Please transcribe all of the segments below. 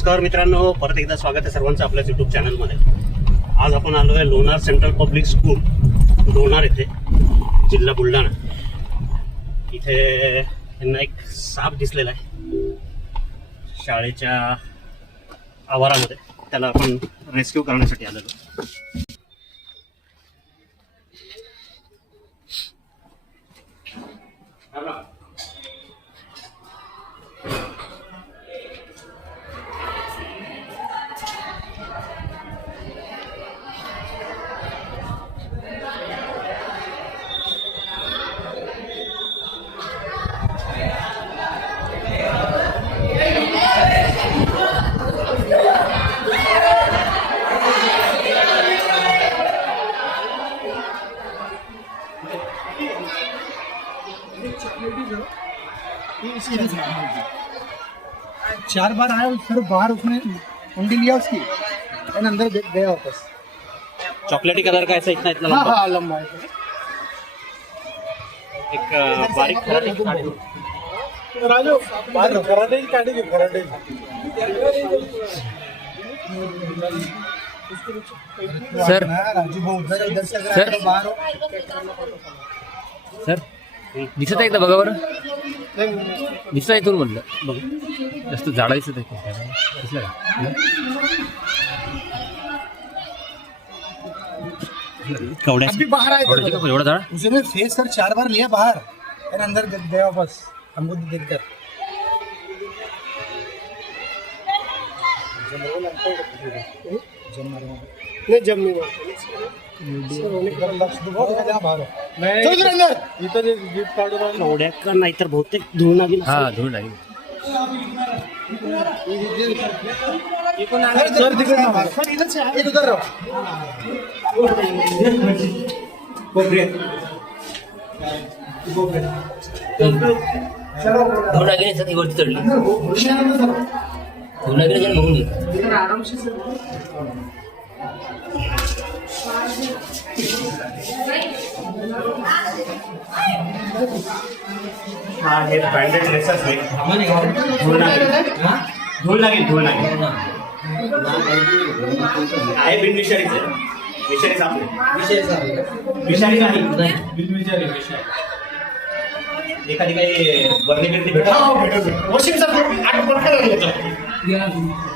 नमस्कार मित्रांनो, परत एकदा स्वागत आहे सर्वांचं आपल्याच यूट्यूब चॅनलमध्ये. आज आपण आलो आहे Lonar central public school Lonar येथे, जिल्हा बुलढाणा. इथे त्यांना एक साप दिसलेला आहे शाळेच्या आवारामध्ये. त्याला आपण रेस्क्यू करण्यासाठी आलेलो. चार बार आया फिर बाहर उसने उंगली लिया उसकी और अंदर गया वापस. चॉकलेटी कलर का ऐसा इतना इतना हाँ लंबा. हाँ लंबा है. एक बारीक कराटे की साड़ी. राजू बाहर कराटे की काटे की कराटे. सर राजू भाऊ उधर से सर. अगर बाहर हो. सर दिसत आहे एकदा बघा बरं. दिसत आहे इथून म्हणलं बघ. जास्त झाडा दिसत आहे. दिसलं का? कवड्या अभी बाहर आए आवडायची का एवढा झाड? उसने फेस कर 4 बार लिया बाहर और अंदर गया वापस हमको देख कर. नहीं जब नहीं कवड्या का नाहीतर बहुतेक धुळ लागेल. हा धूळ लागेल. सर इधर से आगे उधर रहो. धूळ लागेल सर. वरती चढली धूळ लागेल जण बघून घे. आराम से हा हे ब्रँडेड ड्रेसेस आहे. धूळ लागेल आहे. बिन विषारीच आहे. विषारीच आपले विषारी नाही. एखादी काही बरणी बिरणी भेटत.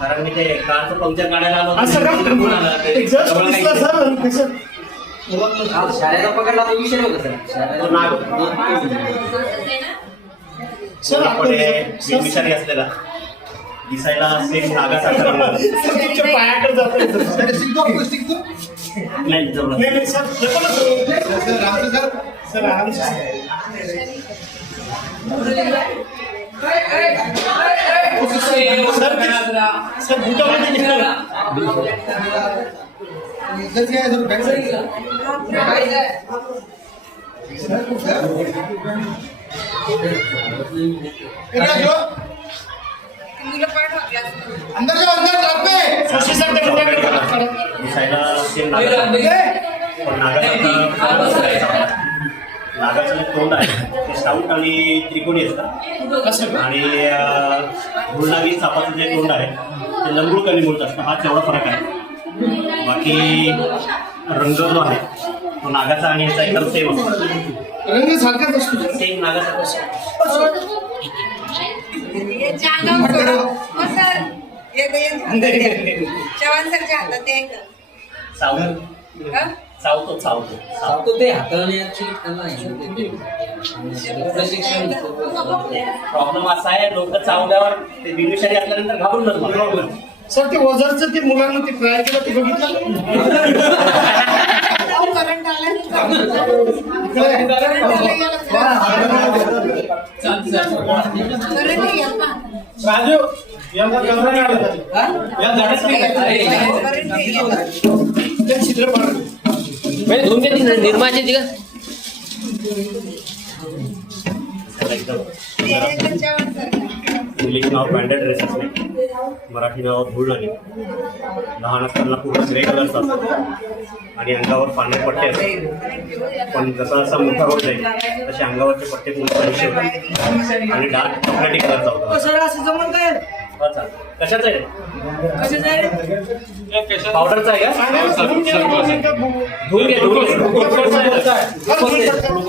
कारण मी ते कारचं पंक्चर काढायला आलो होतो. शाळेला पकडला तो विषय होता सर. विषारी असलेला दिसायला सेम नागासारखा पायाकडे जातो. नाही जवळ. सर आराम से सर भूटा इधर से आए बैक साइड. अंदर जाओ अंदर ट्रक पे. दिसायला सेम पण नागाचं जे तोंड आहे ते साऊट आणि त्रिकोणी असतात. आणि गुळनागी सापाचं जे तोंड आहे ते लंगूळ कलिमूळ असतं. हा तेवढा फरक आहे. बाकी रंग जो आहे तो नागाचा आणि याचा एकदम सेम असतो. रंग सारखाच असतो. सेम नागासारखा. चावतो ते हाताळण्याची प्रॉब्लेम असा आहे. लोक चावल्यावर ते बिनविषारी असल्यानंतर घाबरूनच प्रॉब्लेम. सर ते वजरचं ते मुलांना ते ट्राय केलं ते बघितलं. राजू या छिद्र धुवून घेतली निर्माची का? इंग्लिश नाव ब्रँडेड ड्रेसेस नाही. मराठी नाव धूळ लागेल. लहान असताना पूर्ण ग्रे कलरचा असतात आणि अंगावर पांढरे पट्टे असतात. पण जसा जसा मोठा होत जाईल तसे अंगावरचे पट्टे पूर्ण होतात आणि डार्क चॉकलेटी कलरचा होता. असं जमून काय चालतं. कशाचं आहे पावडरचा आहे का धुवून घे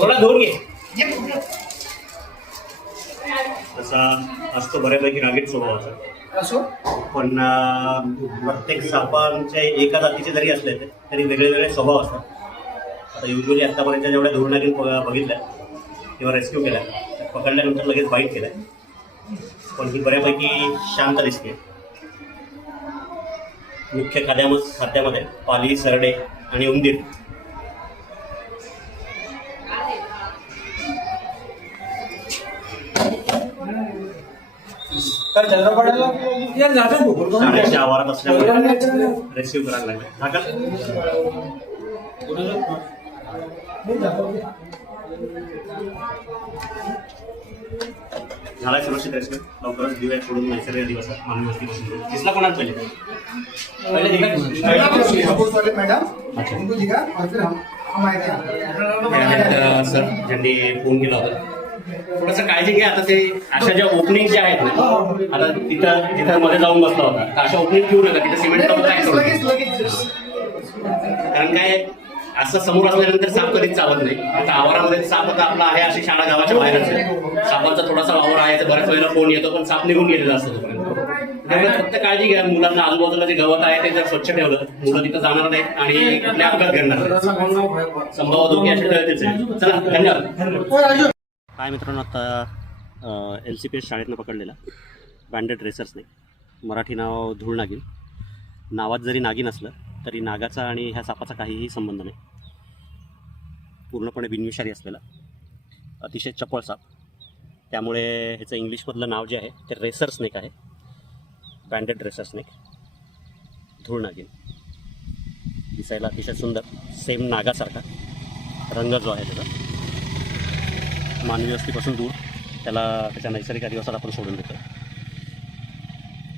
थोडा धुवून घे. तसा असतो बऱ्यापैकी रागीट स्वभावाचा, पण प्रत्येक सापांचे एका जातीचे जरी असले तरी वेगळे वेगळे स्वभाव असतात. आता युजली आतापर्यंत जेवढ्या धुळनागिन बघितल्या किंवा रेस्क्यू केल्या पकडल्यानंतर लगेच बाईट केलाय, पण ही बऱ्यापैकी शांत दिसते. मुख्य खाद्यामध्ये पाली, सरडे आणि उंदीर. साड्याच्या आवारात असल्यामुळे रेस्क्यू करायला लागले. झाला सुरक्षित रेस्क्यू. लवकरच दिव्या सोडून नैसर्गिक दिवस मानवी वस्तीपासून दिसला कोणाच पहिले सर ज्यांनी फोन केला होता. थोडंसं काळजी घ्या. आता ते अशा ज्या ओपनिंग ज्या आहेत ना, आता तिथं मध्ये जाऊन बसला होता, तर अशा ओपनिंग ठेवू नका. तिथे सिमेंट कारण काय असं समोर असल्यानंतर साप कधीच चालत नाही. आता आवारामध्ये साप आता आपला आहे, अशी शाळा गावाच्या बाहेरच आहे. सापांचा थोडासा वावर आहे, तर बऱ्याच वेळेला फोन येतो, पण साप निघून गेलेला असतो तोपर्यंत. त्यामुळे फक्त काळजी घ्या. मुलांना आजूबाजूला जे गवत आहे ते जर स्वच्छ ठेवलं मुलं तिथं जाणार नाहीत आणि कुठल्या अपघात घडणार नाही. संभाव्य धोके असे टळतेच आहे. चला धन्यवाद. काय मित्रांनो, आता LCPS शाळेतनं पकडलेला बँडेड रेसर्सने, मराठी नाव धूळ नागिन. नावात जरी नागिन असलं तरी नागाचा आणि ह्या सापाचा काहीही संबंध नाही. पूर्णपणे बिनविषारी असलेला अतिशय चपळ साप. त्यामुळे ह्याचं इंग्लिशमधलं नाव जे आहे ते रेसर स्नेक आहे. बँडेड रेसर स्नेक, धूळ नागिन. दिसायला अतिशय सुंदर, सेम नागासारखा रंग जो आहे त्याचा. मानवी वस्तीपासून दूर त्याला त्याच्या नैसर्गिक अधिवासात आपण सोडून देतो.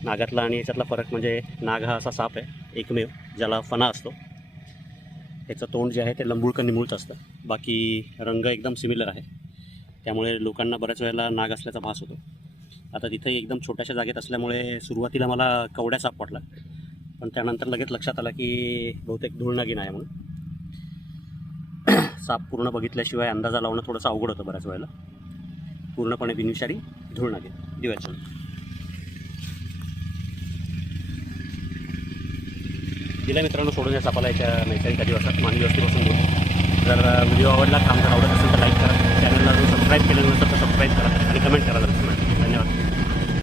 नागातला आणि याच्यातला फरक म्हणजे नाग हा असा साप आहे एकमेव ज्याला फणा असतो. त्याचं तोंड जे आहे ते लंबूळकं निमुळतं असतं. बाकी रंग एकदम सिमिलर आहे. त्यामुळे लोकांना बऱ्याच वेळेला नाग असल्याचा भास होतो. आता तिथे एकदम छोट्याशा जागेत असल्यामुळे सुरुवातीला मला कवड्या साप वाटला, पण त्यानंतर लगेच लक्षात आलं की बहुतेक धूळ नागिन आहे म्हणून. साप पूर्ण बघितल्याशिवाय अंदाजा लावणं थोडंसं अवघड होतं बऱ्याच वेळेला. पूर्णपणे बिनविषारी धूळ नागिन. दिव्याचं दिल्या मित्रांनो सोडून या सापाला याच्या नैसर्गिक अधिवासात मानवी वस्तीपासून दूर. जर व्हिडिओ आवडला, काम जर आवडत असेल तर लाईक करा. चॅनलला जर सबस्क्राईब केलं नसेल तर सबस्क्राईब करा आणि कमेंट करा.